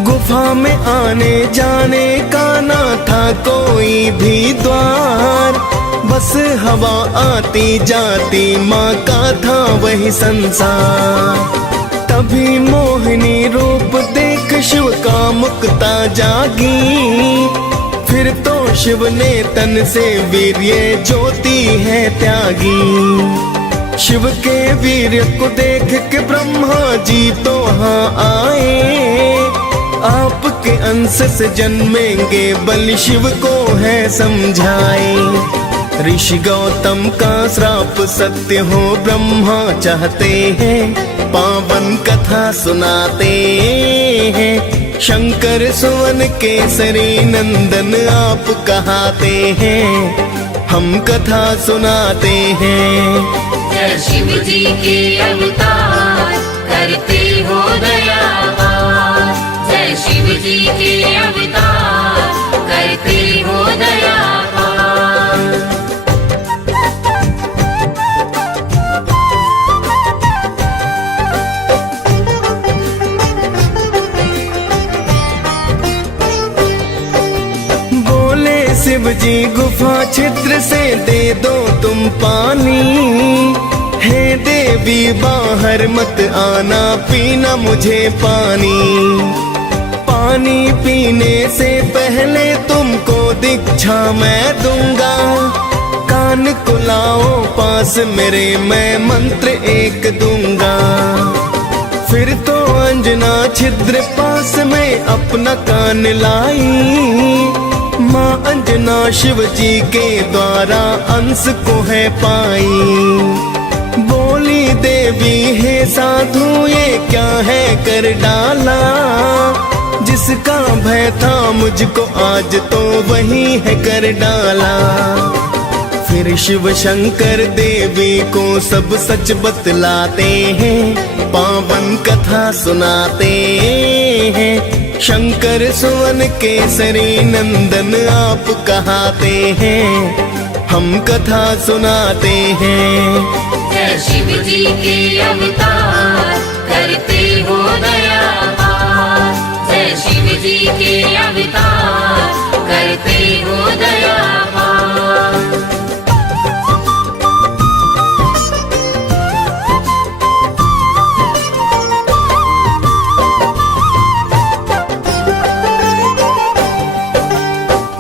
गुफा में आने जाने का ना था कोई भी द्वार, बस हवा आती जाती माँ का था वही संसार। तभी मोहिनी रूप देख शिव का मुक्ता जागी, फिर तो शिव ने तन से वीर्य ज्योति है त्यागी। शिव के वीर्य को देख के ब्रह्मा जी तो हाँ आए, आपके अंश से जन्मेंगे बलि शिव को है समझाए। ऋषि गौतम का श्राप सत्य हो ब्रह्मा चाहते हैं, पावन कथा सुनाते हैं। शंकर सुवन केसरी नंदन आप कहाते हैं, हम कथा सुनाते हैं। जय शिव जी के अवतार करते हो दयावार, जय शिव जी के अवतार करते हो दयावार। शिव जी गुफा छिद्र से दे दो तुम पानी, हे देवी बाहर मत आना पीना मुझे पानी। पानी पीने से पहले तुमको दीक्षा मैं दूंगा, कान को लाओ पास मेरे मैं मंत्र एक दूंगा। फिर तो अंजना छिद्र पास में अपना कान लाई, माँ अंजना शिव जी के द्वारा अंश को है पाई। बोली देवी हे साधु ये क्या है कर डाला, जिसका भय था मुझको आज तो वही है कर डाला। फिर शिव शंकर देवी को सब सच बतलाते हैं, पावन कथा सुनाते हैं। शंकर सुवन केसरी नंदन आप कहाते हैं, हम कथा सुनाते हैं। जय शिव जी के अवतार करते हो दयावार, जय शिव जी के अवतार करते हो दयावार।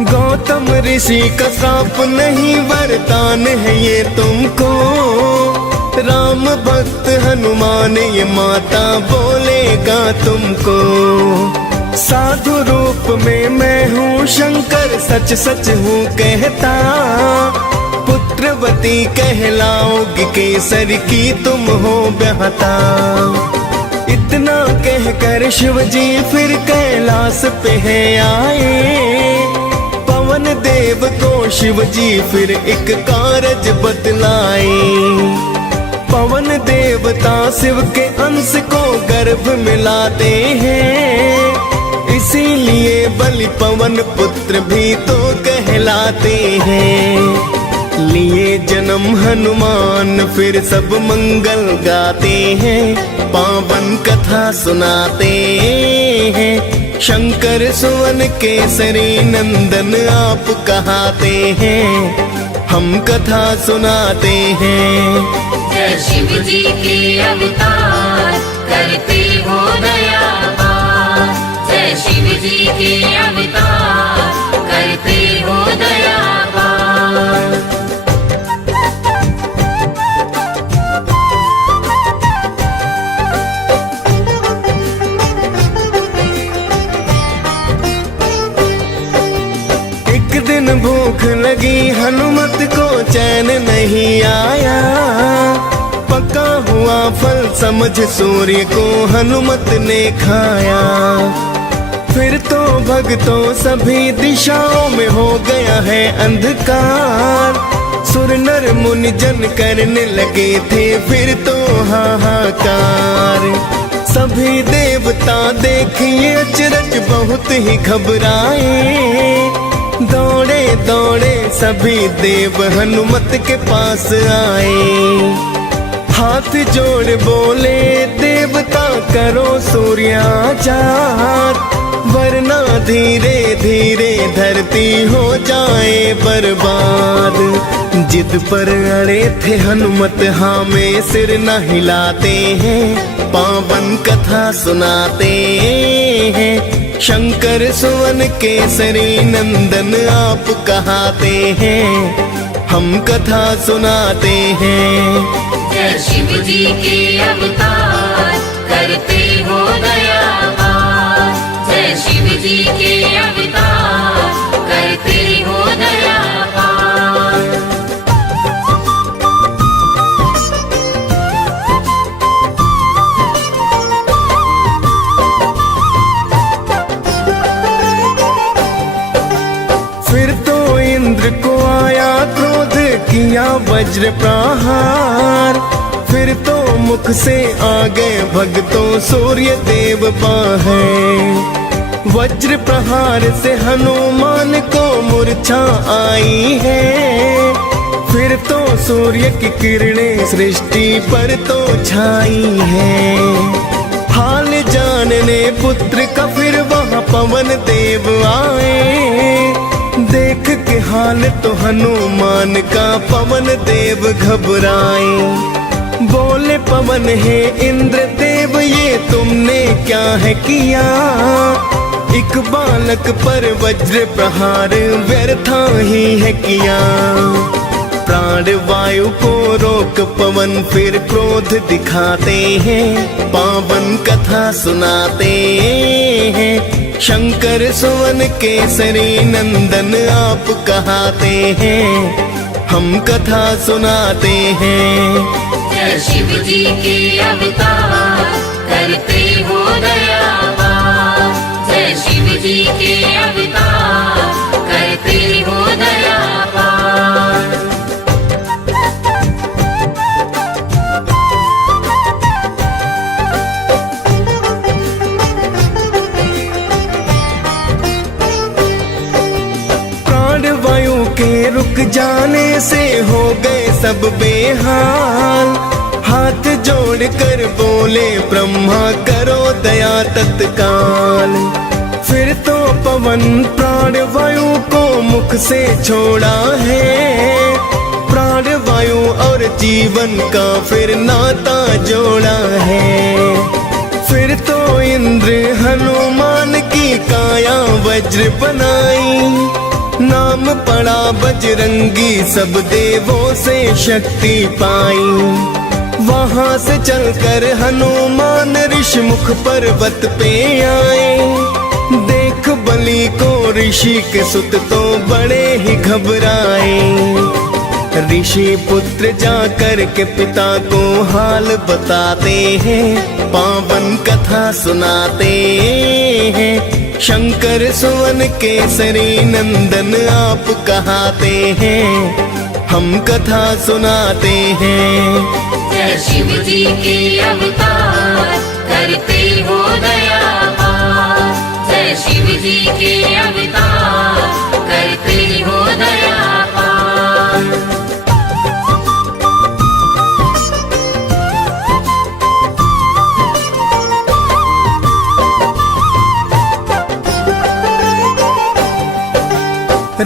गौतम ऋषि का श्राप नहीं वरदान है ये तुमको, राम भक्त हनुमान ये माता बोलेगा तुमको। साधु रूप में मैं हूँ शंकर सच सच हूँ कहता, पुत्रवती कहलाओगी केसर की तुम हो ब्याहता। इतना कहकर शिव जी फिर कैलाश पे है आए, पवन देव को शिव जी फिर एक कारज बतलाए। पवन देवता शिव के अंश को गर्भ मिलाते हैं, इसीलिए बलि पवन पुत्र भी तो कहलाते हैं। लिए जन्म हनुमान फिर सब मंगल गाते हैं, पावन कथा सुनाते हैं। शंकर सुवन केसरी नंदन आप कहाते हैं, हम कथा सुनाते हैं। जय शिव जी के अवतार करते हो दयावार, जय शिव जी के अवतार करते हो दयावार। भूख लगी हनुमत को चैन नहीं आया, पका हुआ फल समझ सूर्य को हनुमत ने खाया। फिर तो भक्तों सभी दिशाओं में हो गया है अंधकार, सुर नर मुनि जन करने लगे थे फिर तो हाहाकार। सभी देवता देखिए अचरज बहुत ही घबराए, दौड़े दौड़े सभी देव हनुमत के पास आए। हाथ जोड़ बोले देवता करो सूर्याचार, वरना धीरे धीरे धरती हो जाए बर्बाद। जिद पर अड़े थे हनुमत, हाँ में सिर न हिलाते हैं, पावन कथा सुनाते हैं। शंकर सुवन केसरी नंदन आप कहाते हैं, हम कथा सुनाते हैं। जय शिव जी के अवतार करते हो दयावार, जय शिव जी के अवतार करते हो दयावार। फिर तो इंद्र को आया क्रोध, किया वज्र प्रहार। फिर तो मुख से आ गए भक्तों सूर्य देव बाहें। वज्र प्रहार से हनुमान को मूर्छा आई है। फिर तो सूर्य की किरणें सृष्टि पर तो छाई है। हाल जानने पुत्र का फिर वहाँ पवन देव आए। देख के हाल तो हनुमान का पवन देव घबराए। बोले पवन है इंद्र देव ये तुमने क्या है किया, एक बालक पर वज्र प्रहार व्यर्था ही है किया। प्राण वायु को रोक पवन फिर क्रोध दिखाते हैं, पावन कथा सुनाते हैं। शंकर सुवन केसरी नंदन आप कहाते हैं, हम कथा सुनाते हैं। जय शिव जी के अवतार करते हो दयावार, जय शिव जी के अवतार करते हो दयावार। के रुक जाने से हो गए सब बेहाल। हाथ जोड़ कर बोले ब्रह्मा करो दया तत्काल। फिर तो पवन प्राण वायु को मुख से छोड़ा है। प्राण वायु और जीवन का फिर नाता जोड़ा है। फिर तो इंद्र हनुमान की काया वज्र बनाई। नाम पड़ा बजरंगी सब देवों से शक्ति पाई। वहां से चलकर हनुमान ऋषि मुख पर्वत पे आए। देख बलि को ऋषि के सुत तो बड़े ही घबराए। ऋषि पुत्र जाकर के पिता को हाल बताते हैं, पावन कथा सुनाते हैं। शंकर सुवन केसरी नंदन आप कहाते हैं, हम कथा सुनाते हैं। जय शिव जी के अवतार करते हो दयावार, जय शिव जी के अवतार करते हो दयावार।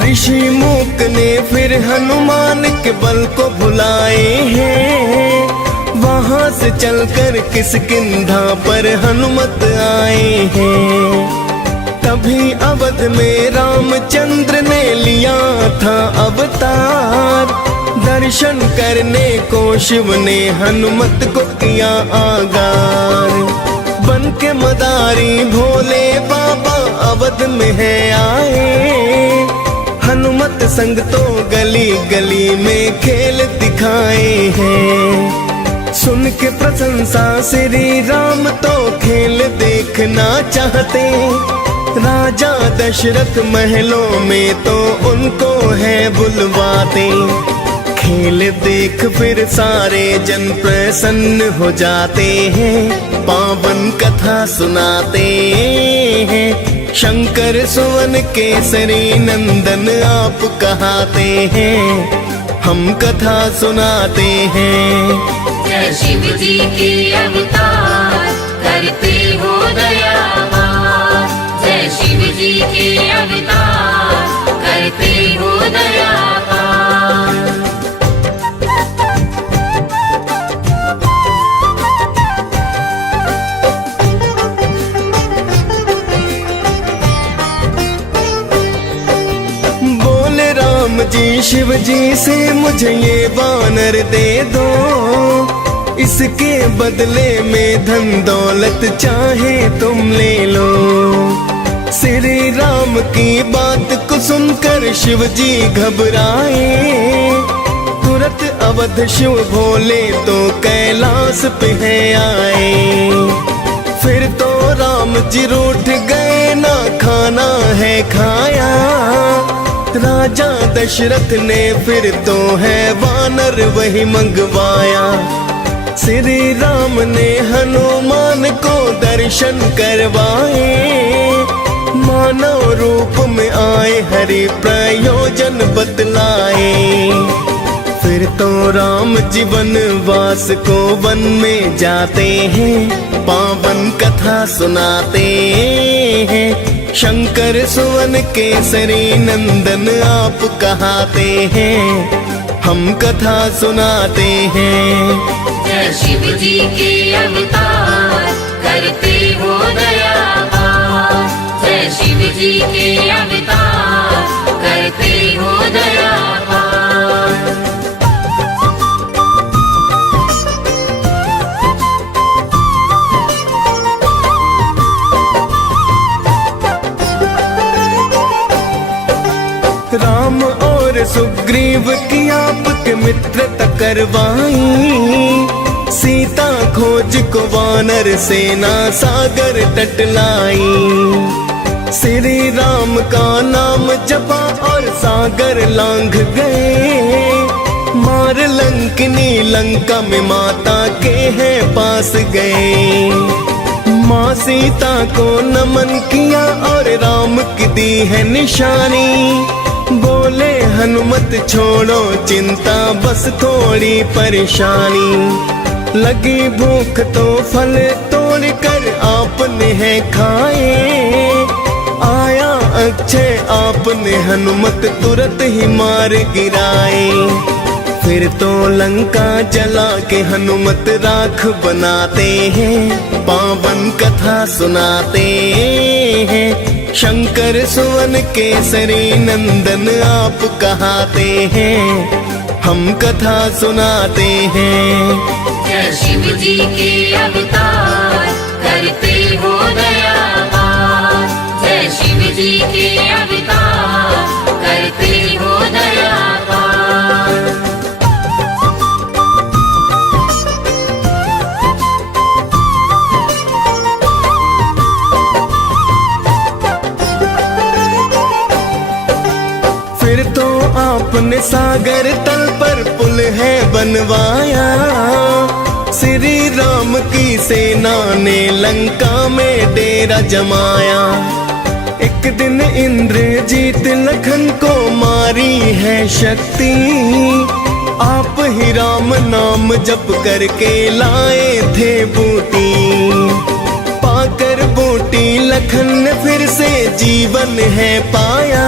ऋषि मूक ने फिर हनुमान के बल को भुलाए हैं। वहां से चलकर किष्किंधा पर हनुमत आए हैं। तभी अवध में रामचंद्र ने लिया था अवतार। दर्शन करने को शिव ने हनुमत को किया आगार। बन के मदारी भोले बाबा अवध में है आए। हनुमत संग तो गली गली में खेल दिखाए हैं। सुन के प्रशंसा श्री राम तो खेल देखना चाहते। राजा दशरथ महलों में तो उनको है बुलवाते। खेल देख फिर सारे जन प्रसन्न हो जाते हैं। पावन कथा सुनाते हैं, शंकर सुवन केसरी नंदन आप कहाते हैं, हम कथा सुनाते हैं। जय शिव जी के अवतार करते हो दयावान, जय शिव जी के अवतार करते हो दयावान। बोले राम जी शिव जी से मुझे ये वानर दे दो, इसके बदले में धन दौलत चाहे तुम ले लो। श्री राम की बात को सुनकर शिव जी घबराए, तुरंत अवध शिव भोले तो कैलाश पे है आए। फिर तो राम जी रूठ गए, ना खाना है खाया, राजा दशरथ ने फिर तो है वानर वही मंगवाया। श्री राम ने हनुमान को दर्शन करवाए, मानव रूप में आए हरि प्रयोजन बतलाए। फिर तो राम जी वनवास को वन में जाते हैं, पावन कथा सुनाते हैं। शंकर सुवन केसरी नंदन आप कहाते हैं, हम कथा सुनाते हैं। जय शिव जी के अवतार करते हो दयावान, जय शिव जी के अवतार करते हो दयावान। राम और सुग्रीव की आपके मित्रता करवाई, सीता खोज को वानर सेना सागर तट लाई। श्री राम का नाम जपा और सागर लांघ गए, मार लंकिनी लंका में माता के हैं पास गए। माँ सीता को नमन किया और राम की दी है निशानी, बोले हनुमत छोड़ो चिंता बस थोड़ी परेशानी। लगी भूख तो फल तोड़ कर आपने है खाए, आया अक्षय आपने हनुमत तुरंत ही मार गिराए। फिर तो लंका जला के हनुमत राख बनाते हैं, पावन कथा सुनाते हैं। शंकर सुवन केसरी नंदन आप कहाते हैं, हम कथा सुनाते हैं। जय शिव जी के अवतार करते हो दयावान, जय शिव जी के अवतार करते हो दयावान। फिर तो आपने सागर तल पर पुल है बनवाया, श्री राम की सेना ने लंका में डेरा जमाया। एक दिन इंद्रजीत लखन को मारी है शक्ति, आप ही राम नाम जप करके लाए थे बूटी। पाकर बूटी लखन ने फिर से जीवन है पाया,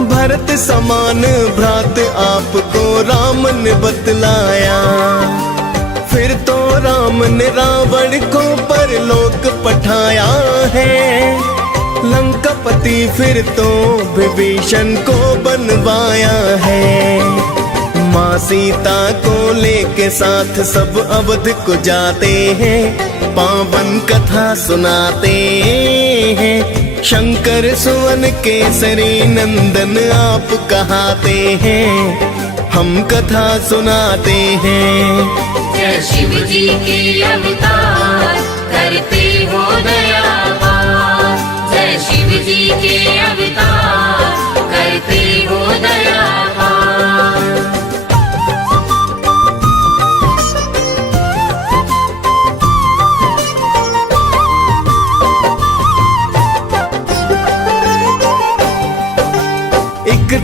भरत समान भ्रात आपको राम ने बतलाया। फिर तो राम ने रावण को परलोक पठाया है, लंकापति फिर तो विभीषण को बनवाया है। माँ सीता को लेके साथ सब अवध को जाते हैं, पावन कथा सुनाते हैं। शंकर सुवन केसरी नंदन आप कहाते हैं, हम कथा सुनाते हैं। जय शिव जी के अवतार करते हो दयावान, जय शिव जी के अवतार करते हो दयावान।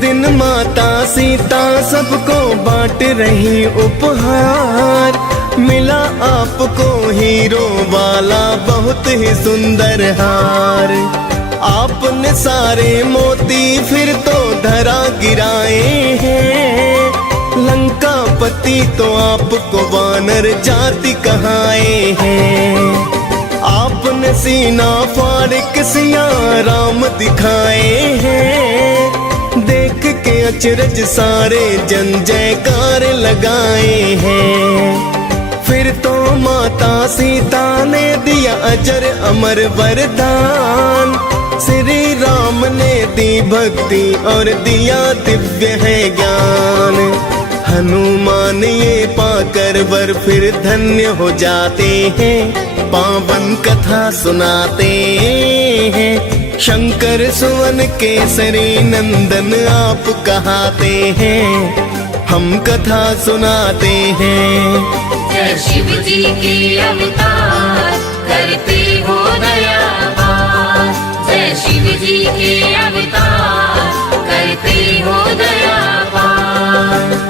दिन माता सीता सबको बांट रही उपहार, मिला आपको हीरो वाला बहुत ही सुंदर हार। आपने सारे मोती फिर तो धरा गिराए हैं, लंकापति तो आपको वानर जाति कहाए हैं। आपने सीना फाड़ के सिया राम दिखाए हैं, देख के अचरज सारे जन जयकार लगाए हैं। फिर तो माता सीता ने दिया अजर अमर वरदान, श्री राम ने दी भक्ति और दिया दिव्य है ज्ञान। हनुमान ये पाकर वर फिर धन्य हो जाते हैं, पावन कथा सुनाते हैं। शंकर सुवन केसरी नंदन आप कहाते हैं, हम कथा सुनाते हैं। जय शिव जी के अवतार करते हो दया पार, जय शिव जी के अवतार करते हो दया पार।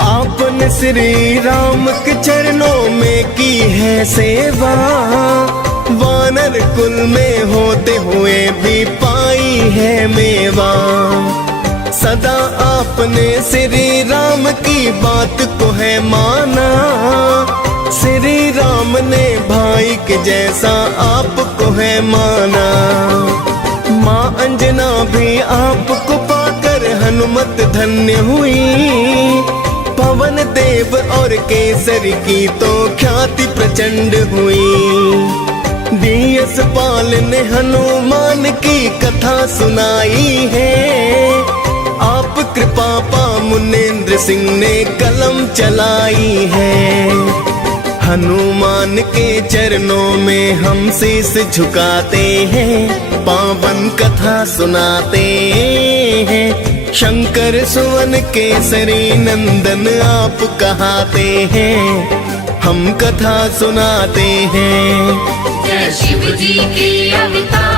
आपने श्री राम के चरणों में की है सेवा, वानर कुल में होते हुए भी पाई है मेवा। सदा आपने श्री राम की बात को है माना, श्री राम ने भाई के जैसा आपको है माना। माँ अंजना भी आपको पाकर हनुमत धन्य हुई, पवन देव और केसरी की तो ख्याति प्रचंड हुई। डीएस पाल ने हनुमान की कथा सुनाई है, आप कृपा पा मुनेन्द्र सिंह ने कलम चलाई है। हनुमान के चरणों में हम शीश झुकाते हैं, पावन कथा सुनाते हैं। शंकर सुवन केसरी नंदन आप कहाते हैं, हम कथा सुनाते हैं। जय शिव जी के अवतार